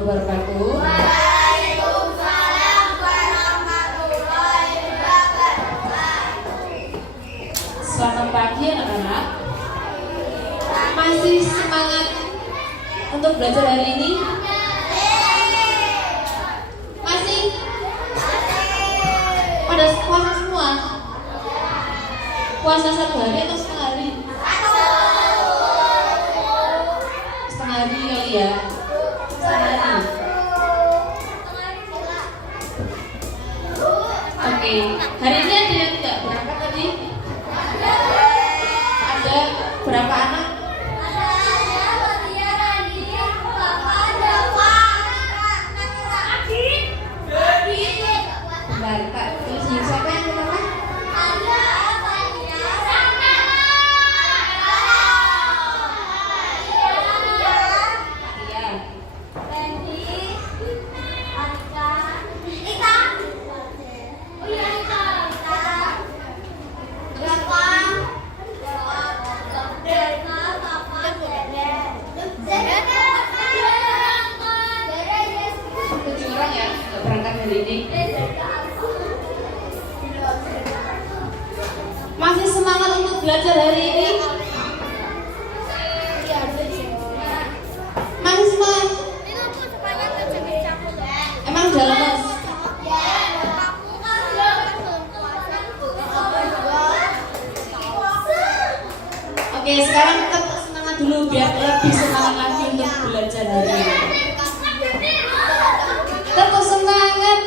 wabarakatuh. Waalaikumsalam warahmatullahi wabarakatuh. Selamat pagi anak-anak. Masih semangat untuk belajar hari ini? Masih? Pada puasa semua? Puasa satu hari atau setengah hari? Setengah hari kali ya. Setengah hari. Oke, hari ini ada yang tidak berangkat tadi? Ada berapa anak? Bentar, Kak. Terus siapa yang pertama? Iya. Tujuh orang ya, nggak berangkat hari ini. Masih semangat untuk belajar hari ini? Masih semangat? Emang udah lemes? Oke, sekarang tepuk semangat dulu biar lebih semangat lagi untuk belajar hari ini. Tepuk semangat.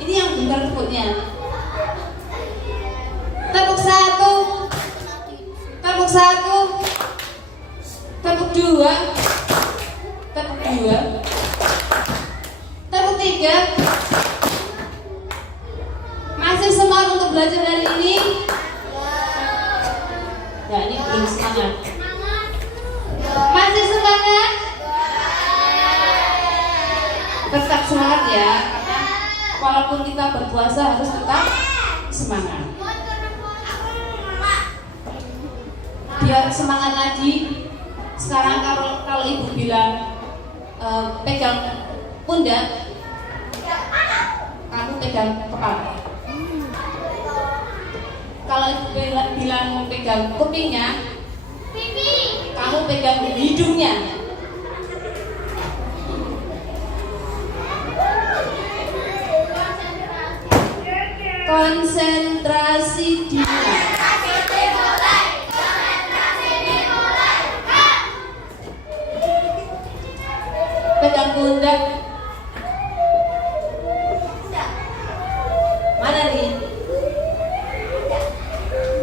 Ini yang benar tepuknya. Tepuk satu. Tepuk satu. Tepuk dua. Tepuk dua. Tepuk tiga. Masih semangat untuk belajar hari ini? Ya, ini belum semangat. Masih semangat? Tetap semangat ya, karena walaupun kita berpuasa harus tetap semangat. Biar semangat lagi. Sekarang kalau ibu bilang pegang pundak, kamu pegang kepala. Kalau ibu bilang pegang kupingnya, kamu pegang hidungnya. Konsentrasi dimulai. Pegang pundak. Mana nih?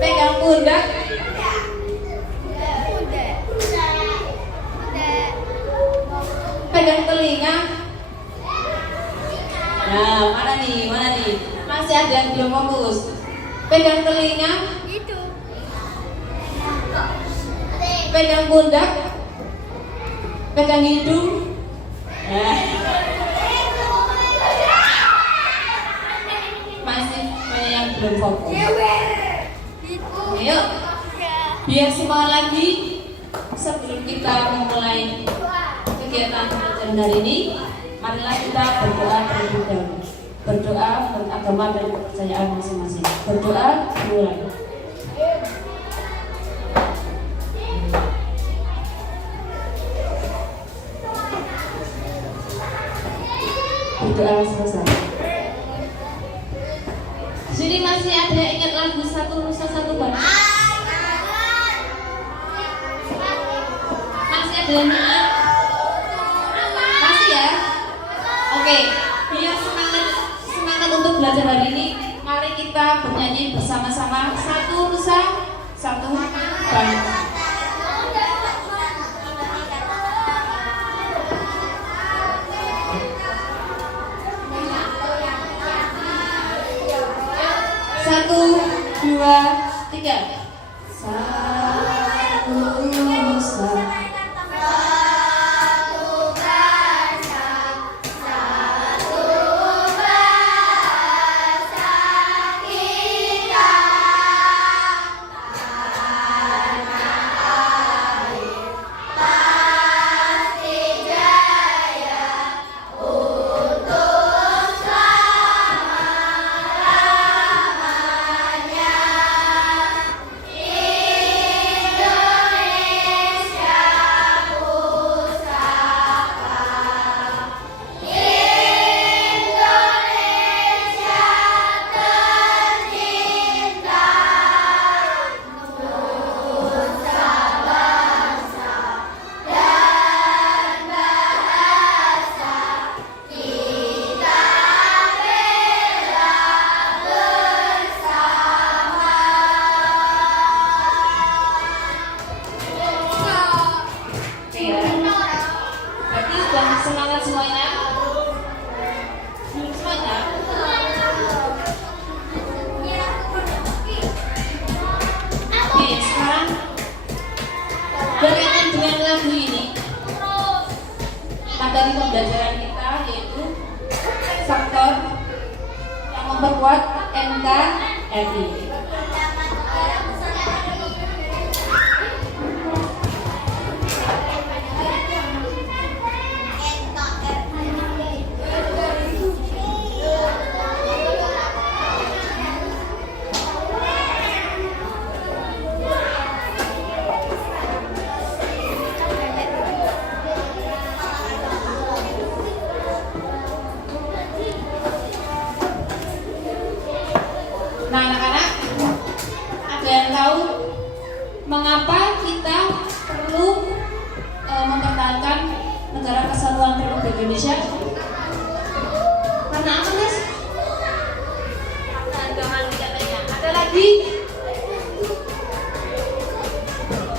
Pegang pundak. Pegang telinga. Nah, mana nih? Mana nih? Masih ada yang belum fokus. Pegang telinga. Pegang pundak. Pegang hidung. Nah. Masih banyak yang belum fokus. Ayo, biar semangat lagi sebelum kita memulai kegiatan belajar hari ini, marilah kita berdoa terlebih dahulu. Berdoa menurut agama dan kepercayaan masing-masing. Berdoa mulai. Berdoa selesai. Sini masih ada yang ingat lagu Satu Nusa Satu Bangsa? Masih ada yang ingat? Masih ya? Oke, biar semangat untuk belajar hari ini, mari kita bernyanyi bersama-sama Satu Nusa Satu Bangsa. Satu, dua, tiga. Satu Nusa. Satu bangsa kita. materi pembelajaran kita yaitu faktor yang memperkuat NKRI. Nah, anak-anak, ada yang tahu mengapa kita perlu mempertahankan negara kesatuan Republik Indonesia? Karena apa, Mas? Ada lagi?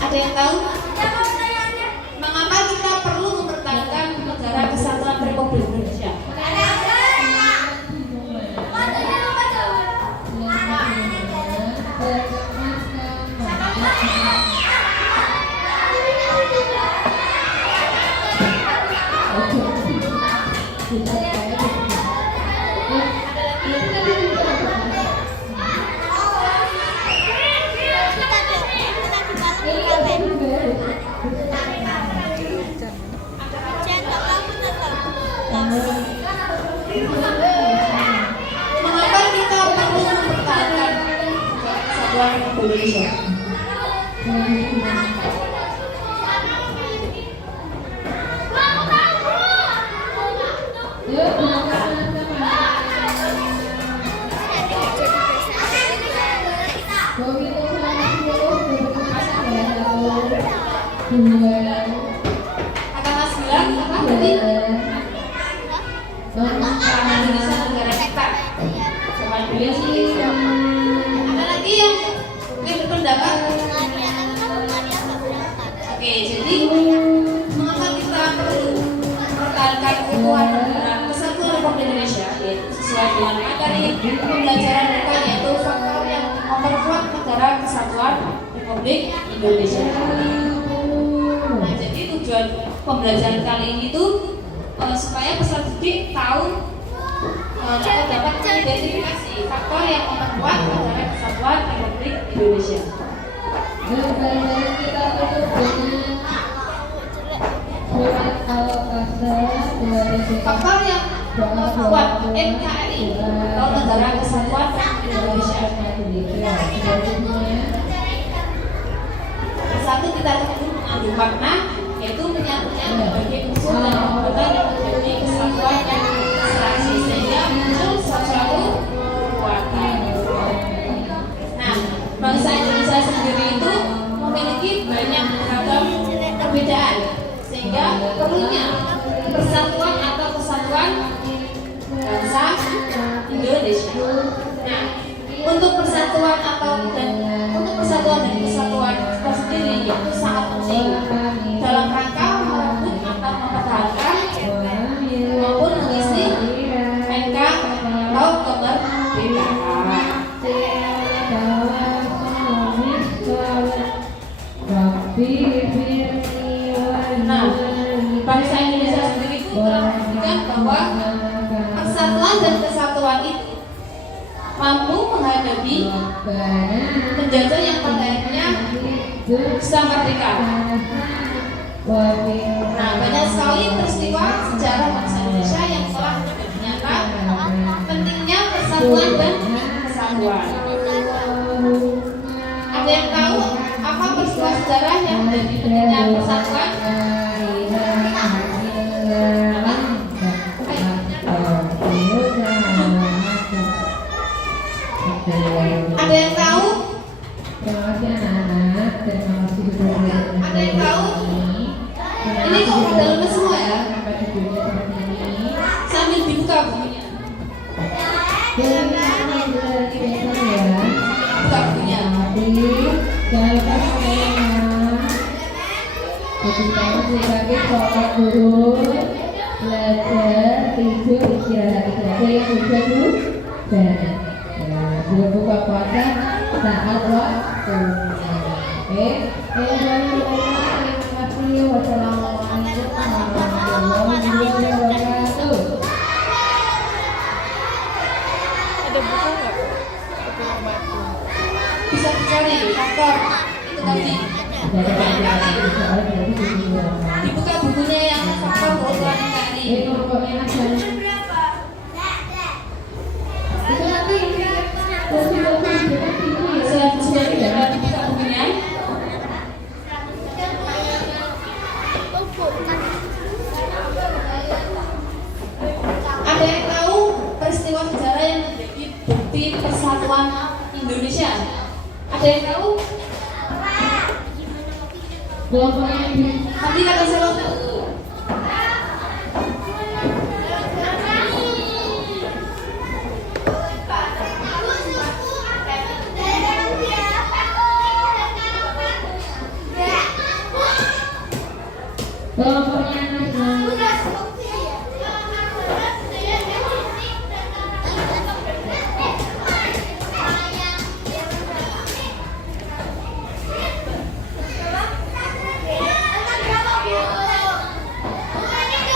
Ada yang tahu? Mengapa kita perlu mempertahankan negara kesatuan Republik Indonesia? Mengapa kita perlu mempertahankan kesatuan Republik Indonesia? Kata Mas bilang apa tadi? Karena Indonesia negara kita. Sama beliau sih. Ada lagi yang berpendapat? Oke, jadi mengapa kita perlu mempertahankan keutuhan negara kesatuan Republik Indonesia, yaitu sesuai dengan materi pembelajaran kita, yaitu faktor yang memperkuat negara kesatuan Republik Indonesia. Nah, jadi tujuan pembelajaran kali ini itu supaya peserta didik tahu dapat mengidentifikasi faktor yang memperkuat negara kesatuan Republik Indonesia. Pembelajaran kita tutup dengan surat Al-Qasas 2 Faktor yang memperkuat NKRI atau negara kesatuan Indonesia. Satu, kita mengandung makna, yaitu menyatukan berbagai unsur dan anggota yang menjadi kesatuan dan interaksi sehingga muncul suatu kekuatan. Nah, bangsa Indonesia sendiri itu memiliki banyak beragam perbedaan sehingga perlunya persatuan atau kesatuan bangsa Indonesia. Nah, untuk persatuan dan kesatuan kita sendiri itu sangat penting dalam rangka merebut atau mempertahankan maupun mengisi NK atau kemerdekaan. Nah, bangsa Indonesia sendiri itu telah membuktikan bahwa persatuan dan kesatuan itu mampu menghadapi penjajah yang pada akhirnya bisa merdeka. Nah, banyak sekali peristiwa sejarah bangsa Indonesia yang telah menjadi nyata pentingnya persatuan dan kesatuan. Ada yang tahu apa peristiwa sejarah yang menjadi pentingnya persatuan? Ada yang tahu? Terima kasih anak-anak, terima kasih sudah hadir. Ada yang tahu? Ini kok pada lemes semua ya? Sampai videonya seperti ini. Sambil dibuka bukunya. Jangan biasa ya. Buka bukunya. Jadi jangan lupa semuanya. Kita sebagai sholat dulu, belajar, tidur, istirahat. Oke, yang tujuan dulu. Dan sebelum buka puasa saat waktunya. Oke, jangan lupa. Terima kasih. Wassalamualaikum warahmatullahi wabarakatuh. Persatuan Indonesia? Ada yang tahu? Kelompok yang di Tadi kata siapa? kelompoknya nasional.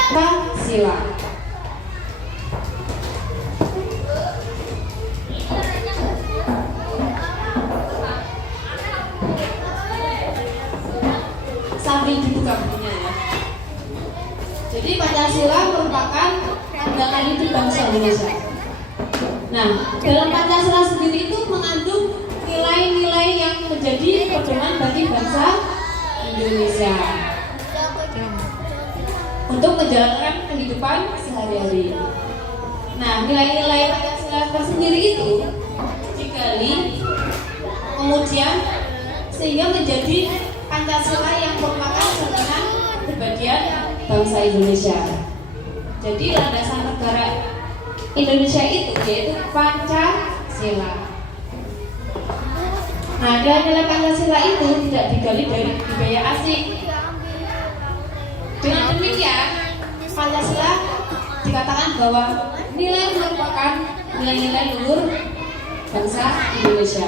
Pancasila. Sambil dibuka bukunya ya. Jadi Pancasila merupakan pandangan hidup bangsa Indonesia. Nah, dalam Pancasila sendiri itu mengandung nilai-nilai yang menjadi pedoman bagi bangsa Indonesia untuk menjalankan kehidupan sehari-hari. Nah, nilai-nilai Pancasila tersendiri itu digali, kemudian sehingga menjadi Pancasila yang merupakan cerminan kepribadian bangsa Indonesia. Jadi landasan negara Indonesia itu yaitu Pancasila. Nah, nilai-nilai Pancasila itu tidak digali dari budaya asing. Dengan demikian, Pancasila dikatakan bahwa nilai merupakan nilai-nilai luhur bangsa Indonesia.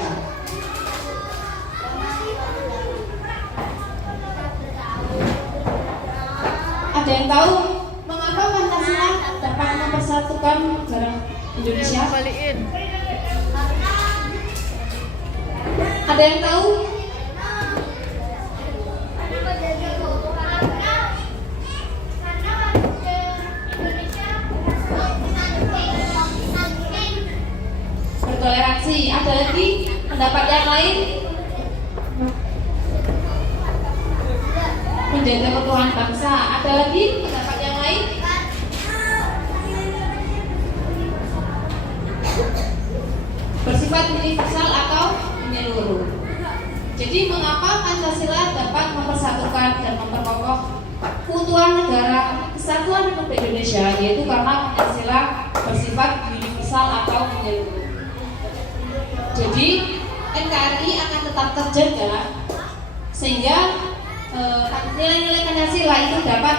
Ada yang tahu mengapa Pancasila dapat mempersatukan negara Indonesia? Ada yang tahu? Bertoleransi. Ada lagi pendapat yang lain? Menjaga keutuhan bangsa. Ada lagi pendapat yang lain? Bersifat universal atau menyeluruh. Jadi mengapa Pancasila dapat mempersatukan dan memperkokoh keutuhan negara Kesatuan Republik Indonesia, yaitu karena Pancasila bersifat universal atau menyeluruh. Jadi NKRI akan tetap terjaga sehingga nilai-nilai Pancasila itu dapat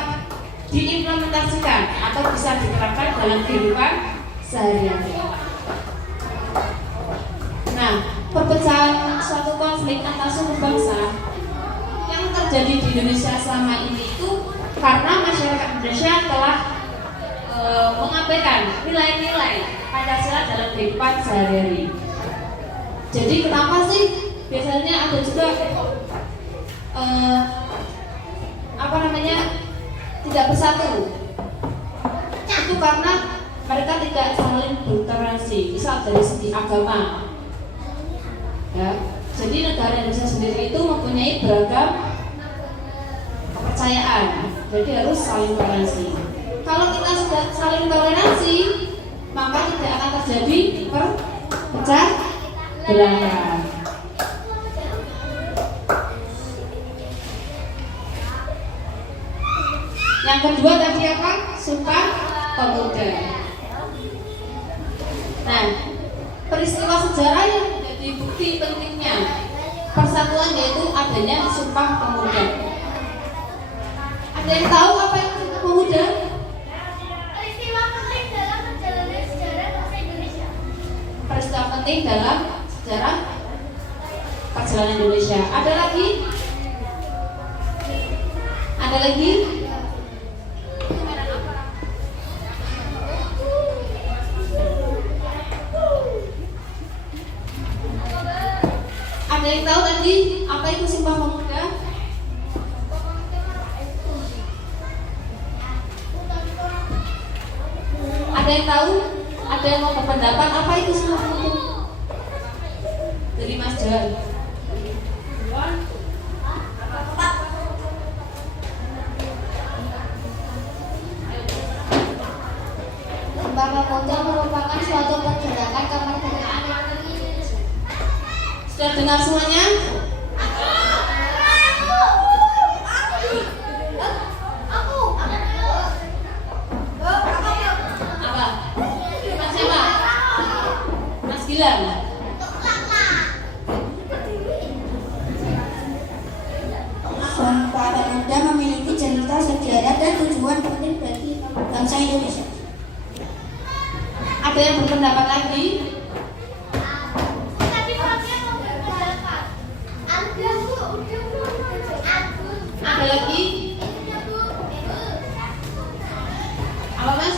diimplementasikan atau bisa diterapkan dalam kehidupan sehari-hari. Nah, perpecahan suatu konflik antar suku bangsa yang terjadi di Indonesia selama ini itu karena masyarakat Indonesia telah mengabaikan nilai-nilai Pancasila dalam kehidupan sehari-hari. Jadi kenapa sih biasanya ada juga tidak bersatu? Itu karena mereka tidak saling bertoleransi, misal dari segi agama. Ya, jadi negara Indonesia sendiri itu mempunyai beragam kepercayaan, jadi harus saling toleransi. Kalau kita sudah saling toleransi, maka tidak akan terjadi pecah belah. Yang kedua tadi apa? Sumpah Pemuda. Nah, peristiwa sejarah yang menjadi bukti pentingnya persatuan yaitu adanya Sumpah Pemuda. Ada yang tahu apa itu Sumpah Pemuda? Peristiwa penting dalam perjalanan sejarah bangsa Indonesia. Peristiwa penting dalam sejarah perjalanan Indonesia. Ada lagi? Ada lagi? Ada yang tahu tadi apa itu Sumpah Pemuda? Ada yang tahu? Ada yang mau berpendapat apa itu Sumpah Pemuda? Dari Mas Jan. Sumpah Pemuda merupakan suatu pergerakan kemerdekaan Sudah dengar semuanya? Apa? Mas siapa? Mas Gilang. Sumpah Pemuda memiliki cerita sejarah dan tujuan penting bagi bangsa Indonesia. Ada yang berpendapat lagi? Ada lagi? Apa Mas?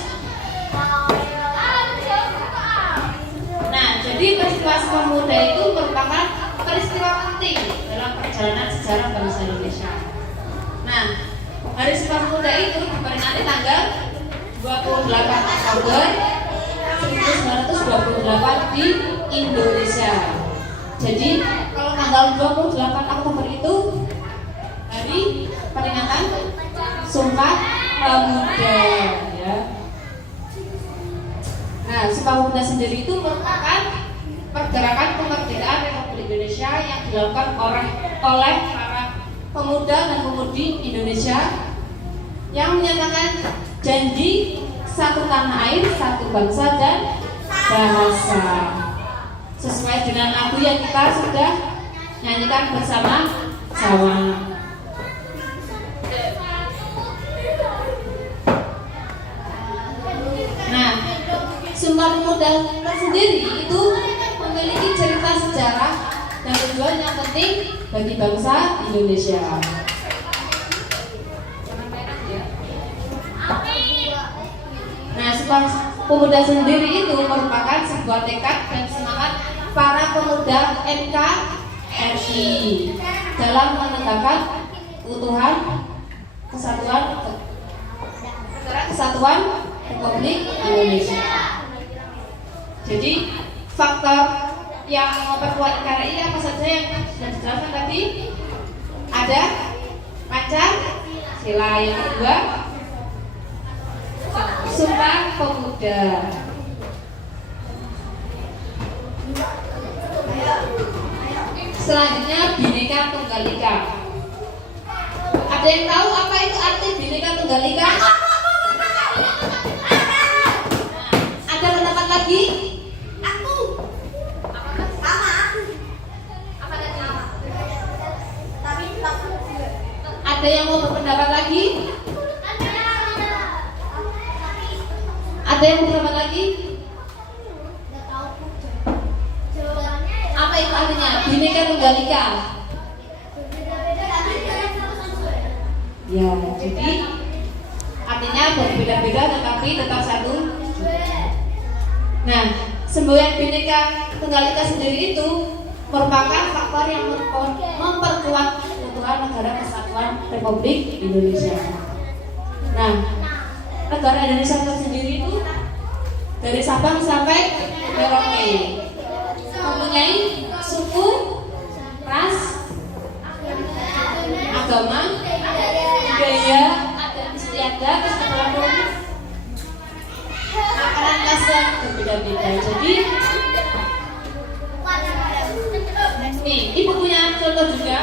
Nah, jadi peristiwa Sumpah Pemuda itu merupakan peristiwa penting dalam perjalanan sejarah bangsa Indonesia. Nah, Hari Sumpah Pemuda itu diperingati tanggal 28 Oktober 1928 di Indonesia. Jadi, kalau tanggal 28 Oktober itu hari peringatan Sumpah Pemuda, ya. Nah, Sumpah Pemuda sendiri itu merupakan pergerakan kemerdekaan Republik Indonesia yang dilakukan oleh para pemuda dan pemudi Indonesia yang menyatakan janji satu tanah air, satu bangsa dan bahasa. Sesuai dengan lagu yang kita sudah nyanyikan bersama-sama. Nah, Sumpah Pemuda tersendiri itu memiliki cerita sejarah dan tujuan yang penting bagi bangsa Indonesia. Nah, Sumpah Pemuda sendiri itu merupakan sebuah tekad dan semangat para pemuda NKRI dalam menegakkan keutuhan, kesatuan Republik Indonesia. Jadi faktor yang memperkuat NKRI apa saja yang sudah dijelaskan tadi? Ada Pancasila, yang kedua Sumpah Pemuda. Selanjutnya Bhinneka Tunggal Ika. Ada yang tahu apa itu arti Bhinneka Tunggal Ika? Ada pendapat lagi? Ada yang mau berpendapat lagi? Ada yang berpendapat lagi? Apa itu artinya? Bhinneka Tunggal Ika. Ya, jadi artinya berbeda-beda tetapi tetap satu. Nah, semboyan Bhinneka Tunggal Ika sendiri itu merupakan faktor yang memperkuat keutuhan negara kesatuan Republik Indonesia. Nah, negara Indonesia tersendiri itu dari Sabang sampai Merauke mempunyai suku, ras, agama, budaya, adat istiadat, kesatuan, makanan khas yang berbeda-beda. Jadi nih, ibu punya contoh juga.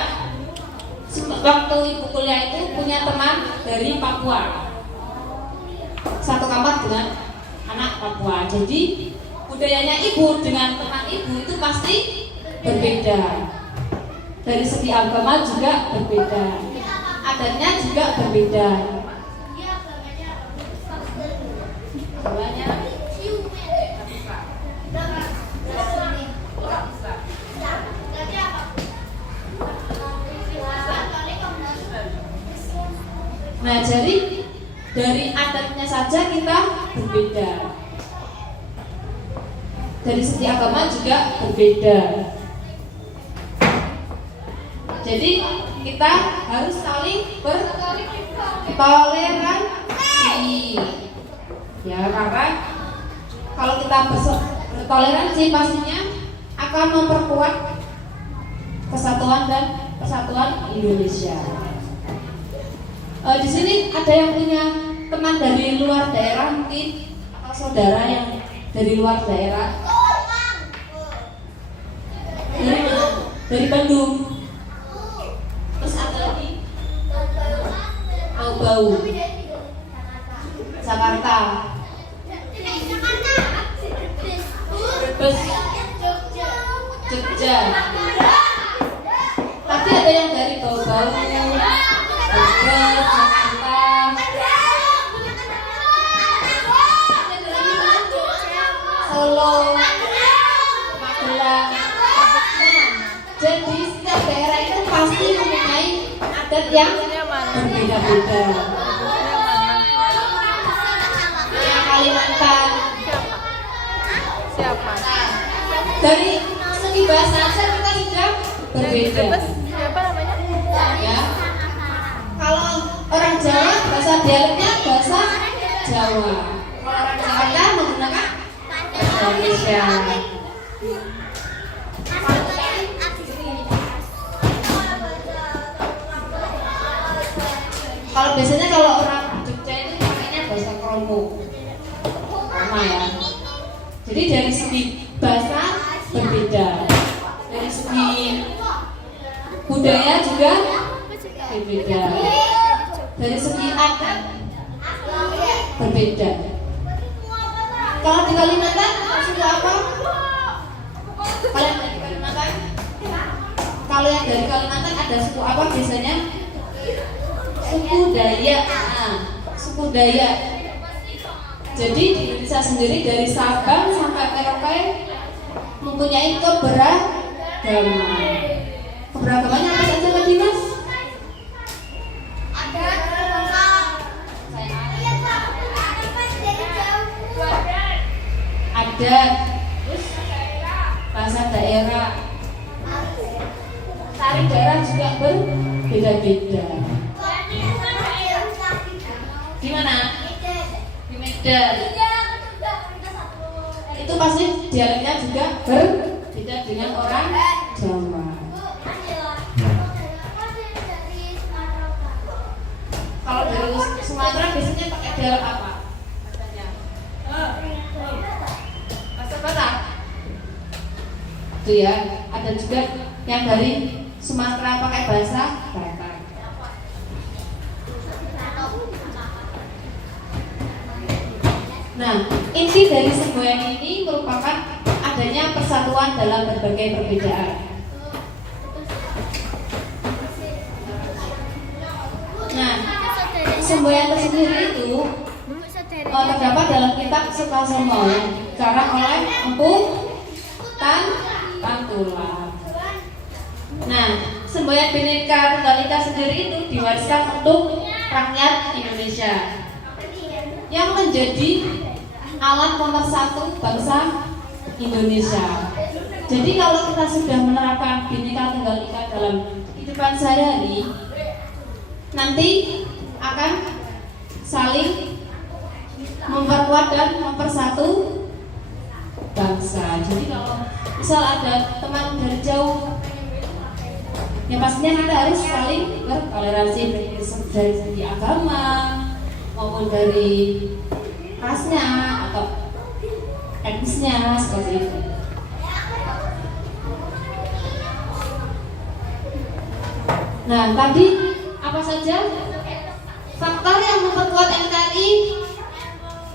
Waktu ibu kuliah itu punya teman dari Papua, satu kamar dengan anak Papua. Jadi budayanya ibu dengan teman ibu itu pasti berbeda. Dari segi agama juga berbeda, adatnya juga berbeda. Agamanya nah, jadi dari adatnya saja kita berbeda. Dari segi agama juga berbeda. Jadi kita harus saling bertoleransi. Ya, karena kalau kita bertoleransi pastinya akan memperkuat kesatuan dan persatuan Indonesia. Di sini ada yang punya teman dari luar daerah mungkin, atau saudara yang dari luar daerah. Dari mana? Dari Bandung. Terus ada lagi bau-bau Jakarta. Brebes, Jogja. Tadi ada yang dari bau-bau Brebes, Jakarta. Solo, Magelang. Jadi setiap daerah itu pasti mempunyai adat yang berbeda-beda. Yang Kalimantan. Siapa? Dari segi bahasa aja kita sudah berbeda. Siapa namanya? Ya. Kalau orang Jawa bahasa dialeknya bahasa Jawa. Kalau orang Jakarta menggunakan bahasa Indonesia. Kalau biasanya kalau orang Jogja itu pakainya bahasa Kromo. Sama ya. Jadi dari segi bahasa berbeda. Dari segi budaya juga berbeda. Dari segi adat berbeda. Kalau di Kalimantan suku apa? Kalian dari Kalimantan? Kalau yang dari Kalimantan ada suku apa biasanya? Suku Dayak. Nah, suku Dayak. Jadi di Indonesia sendiri dari Sabang sampai Merauke mempunyai keberagaman. Keberagamannya apa saja Kak Dimas? Adat, terus bahasa daerah, tari daerah juga berbeda-beda. Gimana? Di Medan itu pasti dialeknya juga berbeda dengan orang Jawa. Kalau dari Sumatera biasanya pakai dialek apa? Bahasa Batak. Itu ya, ada juga yang dari Sumatera pakai bahasa Batak. Nah, inti dari semboyan ini merupakan adanya persatuan dalam berbagai perbedaan. Nah, semboyan tersendiri itu terdapat dalam kitab Sukasono yang dikarang oleh Empu Tantula. Nah, semboyan Bhinneka Tunggal Ika sendiri itu diwariskan untuk rakyat Indonesia yang menjadi alat pemersatu bangsa Indonesia. Jadi kalau kita sudah menerapkan Bhinneka Tunggal Ika dalam kehidupan sehari-hari, nanti akan saling memperkuat dan mempersatu bangsa. Jadi kalau misal ada teman dari jauh, ya pastinya kita harus saling bertoleransi dari segi agama maupun dari rasnya atau etnisnya seperti itu. Nah, tadi apa saja faktor yang memperkuat NKRI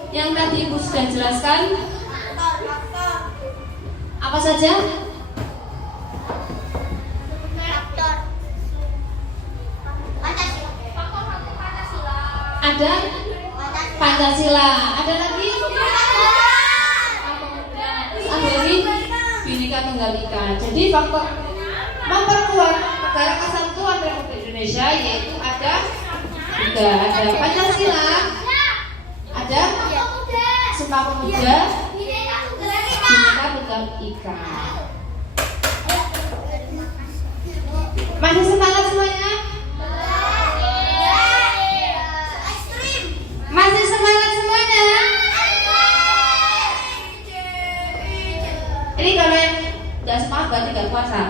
yang tadi Ibu sudah jelaskan? Apa saja? Ada Pancasila. Ada lagi? Ada lagi Bhinneka Tunggal Ika. Jadi faktor memperkuat negara kesatuan Republik Indonesia yaitu ada tiga. Ada Pancasila, ada Sumpah Pemuda, Bhinneka Tunggal Ika. Masih semangat semuanya? Masih semangat semuanya? Ini kalau yang nggak semangat berarti nggak puasa.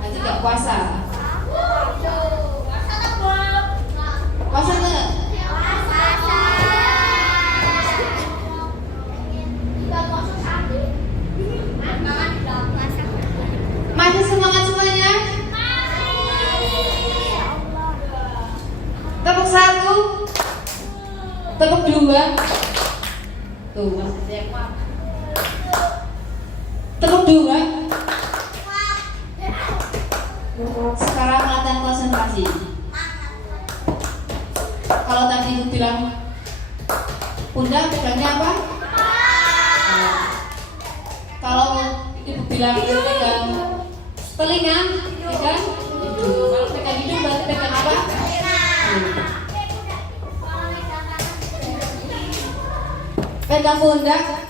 Berarti nggak puasa. Puasa nggak? Tepuk 2. Tuh, masih yang kuat. Tepuk 2. Sekarang latihan konsentrasi. Kalau tadi ibu bilang pundak, pegangnya apa? Kalau ibu bilang pegang telinga, pegang hidung. Kalau pegang hidung berarti pegang apa? Pegang pundak.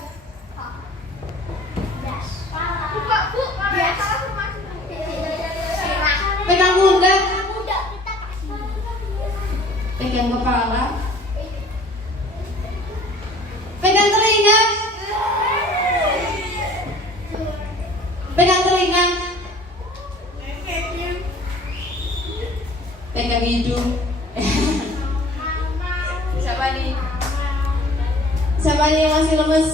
Pegang pundak. Pegang kepala. Pegang telinga. Pegang telinga. Pegang hidung. Siapa nih? Siapa nih yang masih lemes?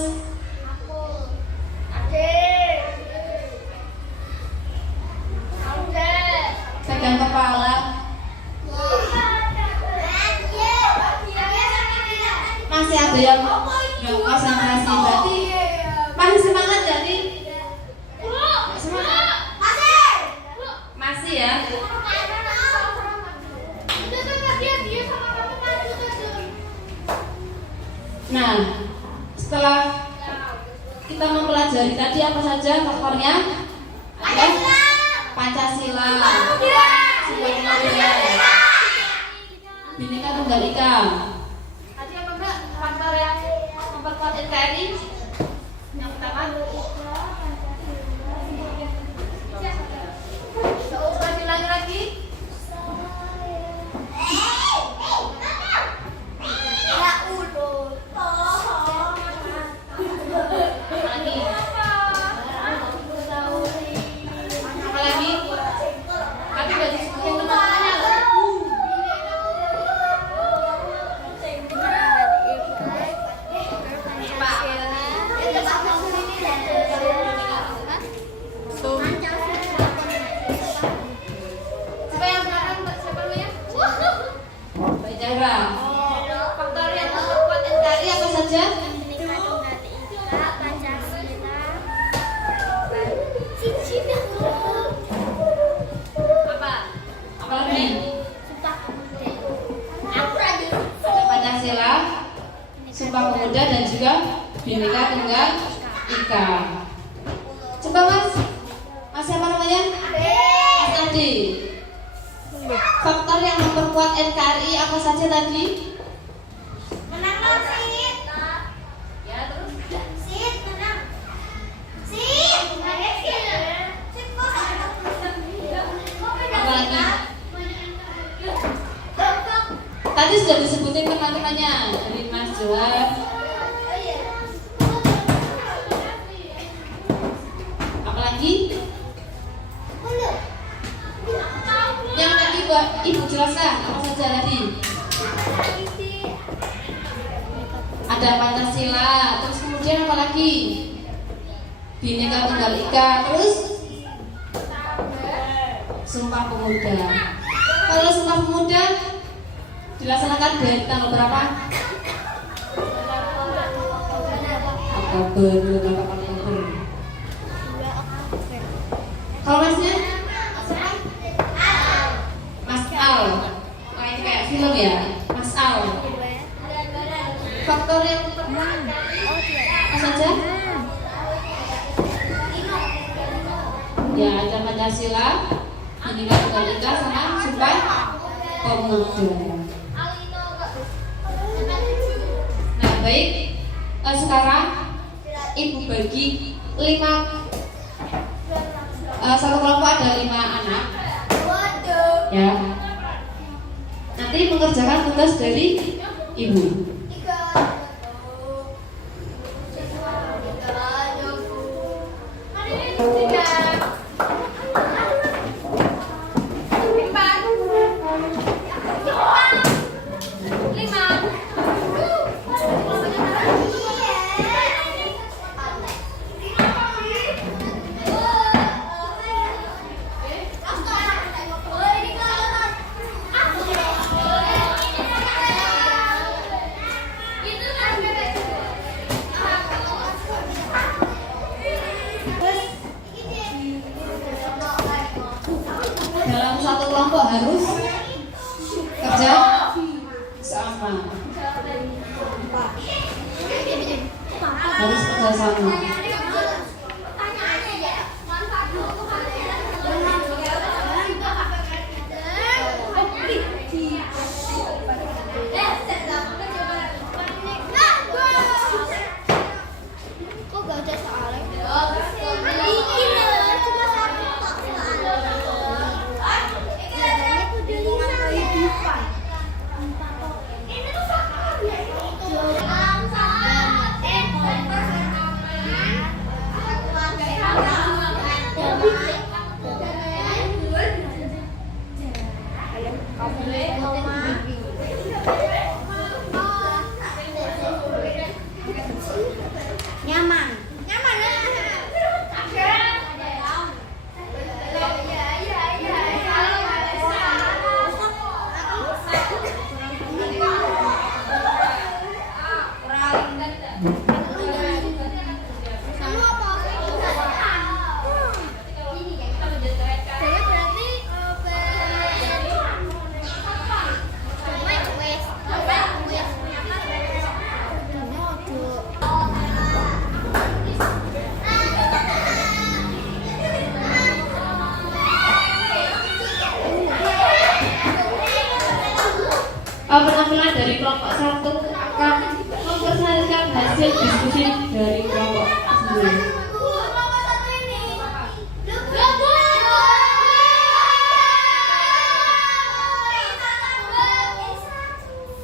Pegang kepala. Masih ada yang nggak konsentrasi, berarti masih semangat gak nih? Semangat? Masih ya? Nah, setelah kita mempelajari tadi apa saja faktornya? Ada Pancasila, Sumpah Pemuda, Bhinneka Tunggal Ika. Tadi apa enggak faktor yang memperkuat NKRI? Yang pertama, ulangi lagi. Faktor yang memperkuat NKRI apa saja? Apa? Apa lagi? Pancasila, Sumpah Pemuda dan juga Bhinneka Tunggal Ika. Coba Mas siapa namanya? Mas Adi. Faktor yang memperkuat NKRI apa saja tadi? Menang Sit. Ya, terus? Sit, menang. Sit. Sit kok Apa lagi? Tadi sudah disebutin teman-temannya dari Mas Joab. Apa lagi? Yang tadi buat Ibu jelaskan apa saja tadi? Ada Pancasila, terus kemudian apa lagi? Bhinneka Tunggal Ika, terus Sumpah Pemuda. Kalau Sumpah Pemuda dilaksanakan dari tanggal berapa? Oktober, 28 Oktober. Kalau Masnya? Mas Al. Wah, ini kayak film ya, Mas Al. Faktor yang apa saja? Ya, ada Pancasila, Bhinneka Tunggal Ika, sama Sumpah Pemuda. Nah, baik. Sekarang Ibu bagi 5 satu kelompok ada 5 anak. Ya. Nanti mengerjakan tugas dari Ibu. kerjasama. Kok gak ada soalnya? Bikin loh, cuma satu tok kehidupan. Ini tuh nyaman. Penampilan dari kelompok 1 akan memperlihatkan hasil diskusi dari kelompok sendiri.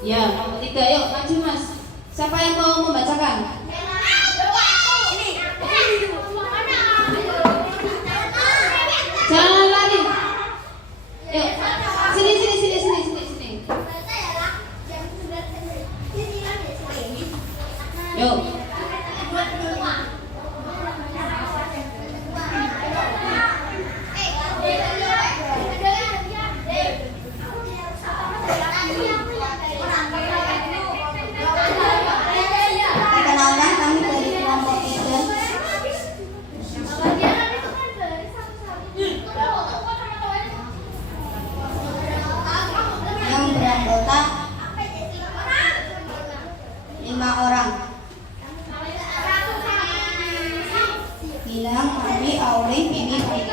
Ya, nomor 3, yuk maju mas. Siapa yang mau membacakan? Jangan lari. Yuk, sini. Yuk. Perkenalkan, kami dari kelompok Eden yang beranggota 5 orang. Bilang kami Auri Mimi Baik.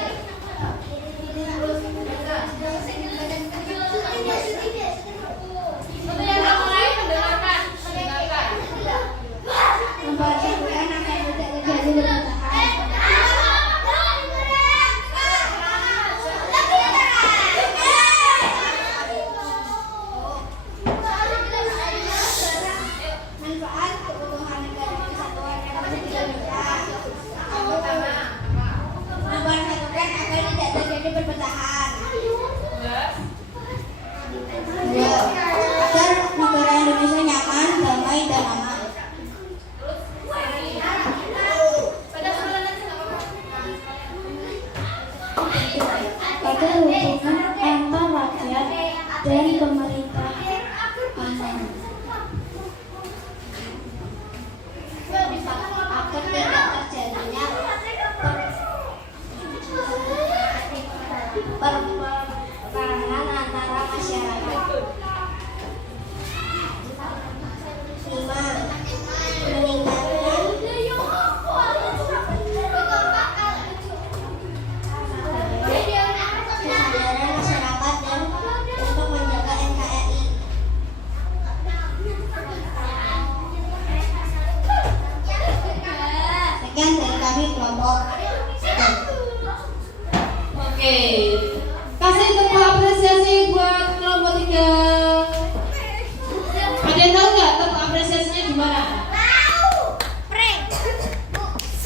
Memperhatikan akan tidak terjadi perpecahan. Manfaat keutuhan negara kesatuan Republik Indonesia. Mempersatukan agar tidak terjadi perpecahan. Dua, agar negara Indonesia nyaman, damai, dan aman. Agar hubungan antar rakyat dan pemerintah aman. Agar tidak terjadinya peperangan antara masyarakat. 5. Meningkatkan kesadaran masyarakat dan untuk menjaga NKRI. Sekian dari kami kelompok. Oke. Kasih tepuk apresiasi buat kelompok 3. Ada yang tahu nggak tepuk apresiasinya gimana?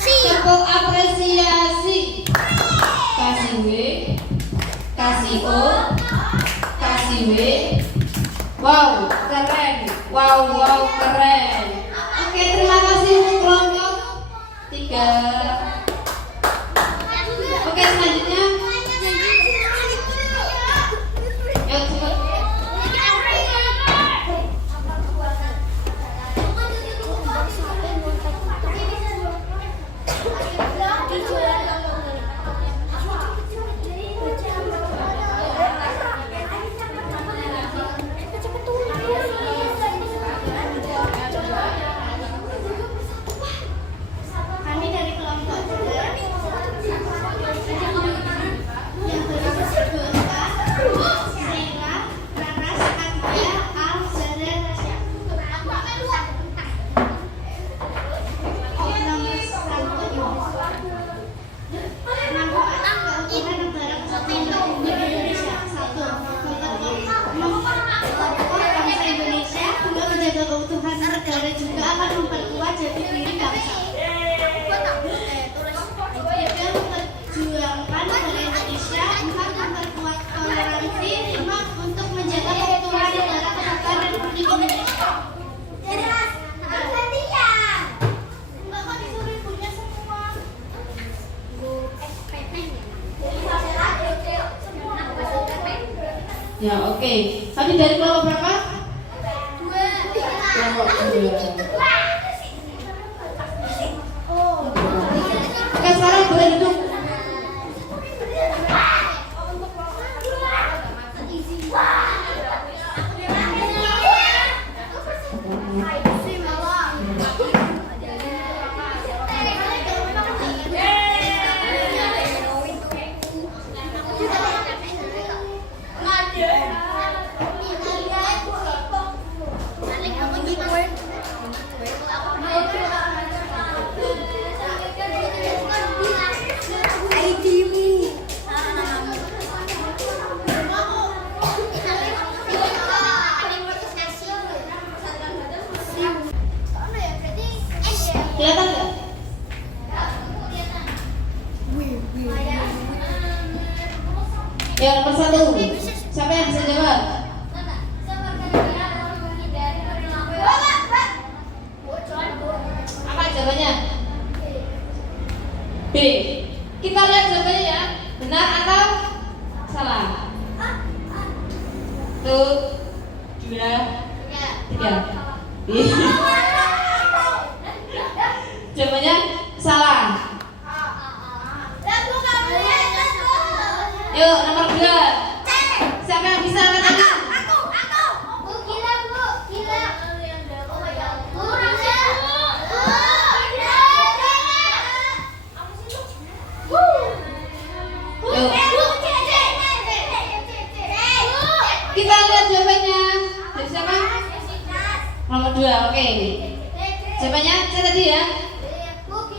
Tepuk apresiasi. Kasih W, kasih O, kasih W. Wow, keren. Wow, keren. Oke, terima kasih untuk kelompok 3. Oke, selanjutnya. Yuk, cepet. Oke, tadi dari kelompok berapa? Kelompok 2. Oke, sekarang boleh duduk. Kelihatan nggak? Ya, nomor 1. Siapa yang bisa jawab? Apa jawabannya? B. Kita lihat jawabannya ya. Benar atau salah? 1, 2, 3. Jawabannya salah. Yuk, nomor 2. Siapa yang bisa angkat tangan? Yuk. Kita lihat jawabannya. Dari siapa? Nomor 2, oke. Jawabannya C tadi ya.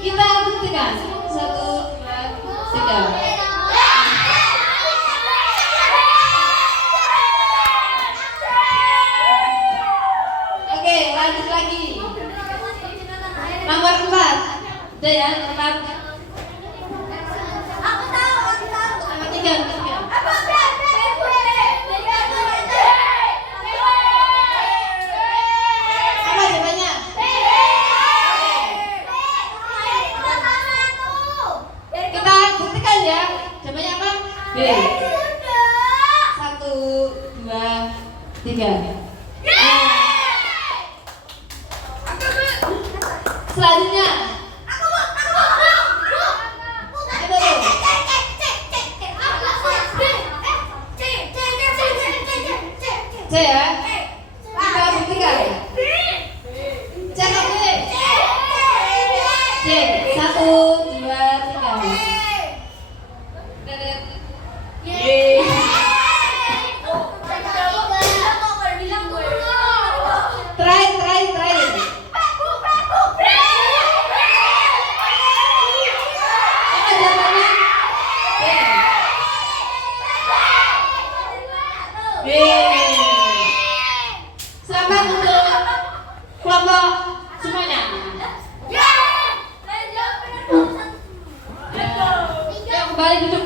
Kita buktikan. 1, 2, 3. Oke, lanjut lagi. Nomor 4. Udah ya, nomor 4. Nomor 3. Apa jawabannya? Kita buktikan ya. Jawabannya apa? B. 1, 2, 3. Selanjutnya C ya. Kita buktikan. C atau B? C. 1, 2, 3. Yeay. Terakhir. Apa jawabannya? B. Selamat untuk kelompok semuanya. Yuk, kembali duduk.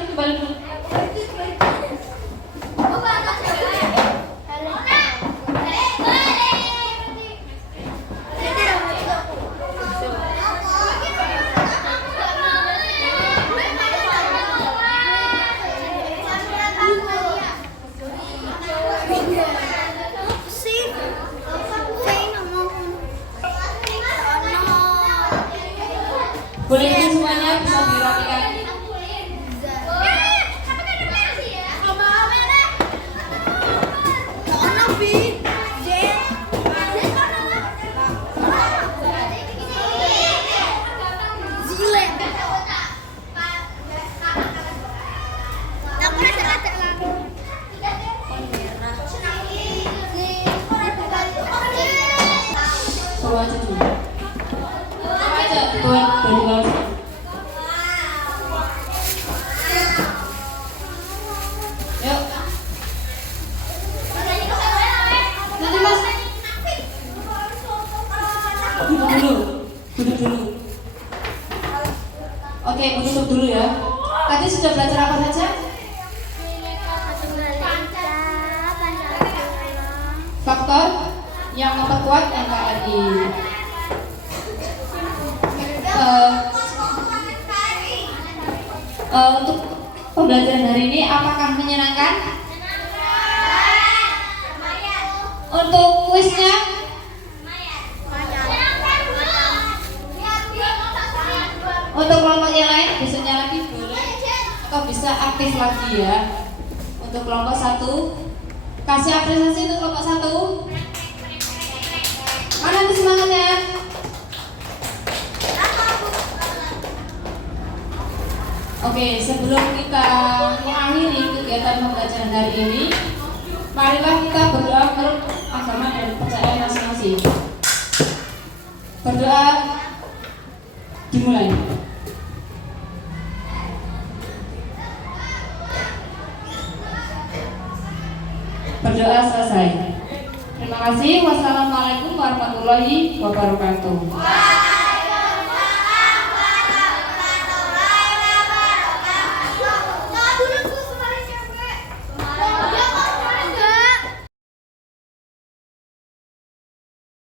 Boleh ini semuanya bisa dirapikan. Suruh aja dulu. Suruh aja, tuan dari bawah. Yuk. Nanti mas. Duduk dulu. Oke, duduk dulu ya. Tadi sudah belajar apa saja? Faktor yang memperkuat NKRI. Untuk pembelajaran hari ini apakah menyenangkan? Untuk kuisnya, untuk kelompok yang lain besoknya lagi boleh atau bisa aktif lagi ya. Untuk kelompok 1, kasih apresiasi untuk kelompok 1. Mana tuh semangatnya? Oke, sebelum kita mengakhiri kegiatan pembelajaran hari ini, marilah kita berdoa menurut agama dan kepercayaan masing-masing. Berdoa dimulai. Berdoa selesai. Terima kasih. Wassalamualaikum warahmatullahi wabarakatuh.